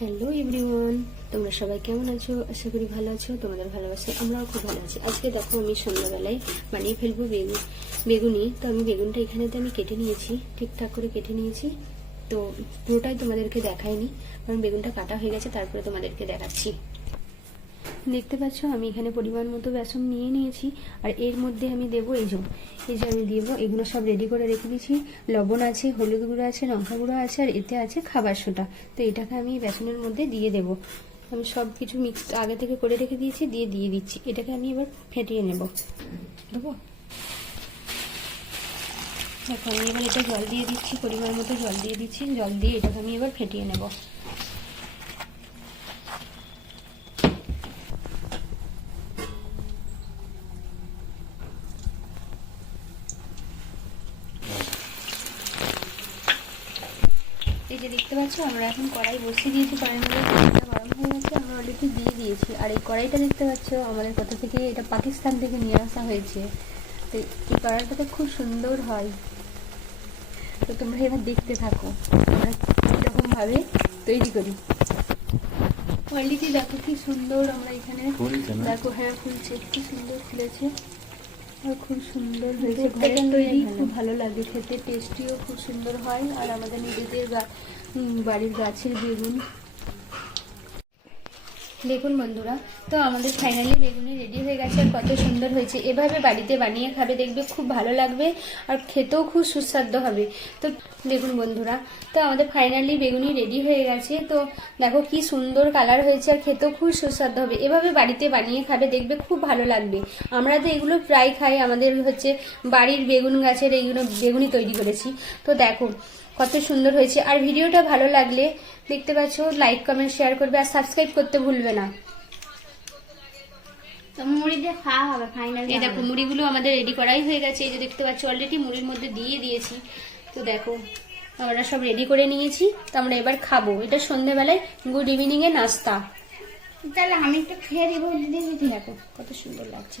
Hello everyone, তোমরা সবাই কেমন আছো? আশা করি ভালো আছো, তোমাদের ভালোবাসা আমরাও খুব ভালো আছি। আজকে দেখো আমি সন্ধ্যাবেলায় বানিয়ে ফেলব বেগুন, বেগুনি। তো আমি বেগুনটা এখানে তো আমি কেটে নিয়েছি, ঠিকঠাক করে কেটে নিয়েছি। তো পুরোটাই তোমাদেরকে দেখায়নি কারণ বেগুনটা কাটা হয়ে গেছে, তারপরে তোমাদেরকে দেখাচ্ছি। দেখতে পাচ্ছ, আমি এখানে পরিমাণ মতো বেসন নিয়ে নিয়েছি, আর এর মধ্যে আমি দেবো এই যে এই যে আমি দেবো, এগুলো সব রেডি করে রেখে দিয়েছি। লবণ আছে, হলুদ গুঁড়ো আছে, লঙ্কা গুঁড়ো আছে, আর এতে আছে খাবার সোটা তো এটাকে আমি বেসনের মধ্যে দিয়ে দেবো। আমি সব কিছু মিক্স আগে থেকে করে রেখে দিয়েছি, দিয়ে দিয়ে দিচ্ছি। এটাকে আমি এবার ফেটিয়ে নেব। দেবো? দেখো, আমি এবার এটা জল দিয়ে দিচ্ছি, পরিমাণ মতো জল দিয়ে দিচ্ছি। জল দিয়ে এটাকে আমি এবার ফেটিয়ে নেব। এই যে দেখতে পাচ্ছ আমরা এখন কড়াই বসিয়ে দিয়েছি কড়াইয়ের মধ্যে তেলটা গরম হয়ে গেছে আমরা অলরেডি দিয়ে দিয়েছি। আর এই কড়াইটা দেখতে পাচ্ছ আমাদের কোথা থেকে এটা পাকিস্তান থেকে নিয়ে আসা হয়েছে। তো এই কড়াইটাতে খুব সুন্দর হয়। তো তোমরা এবার দেখতে থাকো আমরা কীরকমভাবে তৈরি করি। কোয়ালিটি দেখো কি সুন্দর আমরা এখানে? দেখো হ্যাঁ ফুলছে কি সুন্দর ফুলেছে। আর খুব সুন্দর হয়েছে। ঘরের তৈরি। খুব ভালো লাগে খেতে টেস্টিও খুব সুন্দর হয়। আর আমাদের নিজেদের বাড়ির গাছের বেগুন। দেখুন বন্ধুরা, তো আমাদের ফাইনালি বেগুনি রেডি হয়ে গেছে, আর কত সুন্দর হয়েছে। এভাবে বাড়িতে বানিয়ে খাবে, দেখবে খুব ভালো লাগবে আর খেতেও খুব সুস্বাদু হবে। তো দেখুন বন্ধুরা, তো আমাদের ফাইনালি বেগুনি রেডি হয়ে গেছে। তো দেখো কি সুন্দর কালার হয়েছে আর খেতেও খুব সুস্বাদু হবে। এভাবে বাড়িতে বানিয়ে খাবে, দেখবে খুব ভালো লাগবে। আমরা তো এগুলো প্রায় খাই, আমাদের হচ্ছে বাড়ির বেগুন গাছের এইগুলো বেগুনি তৈরি করেছি। তো দেখো কত সুন্দর হয়েছে। আর ভিডিওটা ভালো লাগলে দেখতে পাচ্ছ লাইক কমেন্ট শেয়ার করবে আর সাবস্ক্রাইব করতে ভুলবে না। তো মুড়ি দিয়ে খাওয়া হবে ফাইনাল এই দেখো মুড়িগুলো আমাদের রেডি করাই হয়ে গেছে। এই যে দেখতে পাচ্ছ অলরেডি মুড়ির মধ্যে দিয়ে দিয়েছি। তো দেখো আমরা সব রেডি করে নিয়েছি। তো আমরা এবার খাব। এটা সন্ধেবেলায় গুড ইভিনিং এ নাস্তা। তাহলে আমি একটু খেয়ে দিব দিদি দেখো কত সুন্দর লাগছে।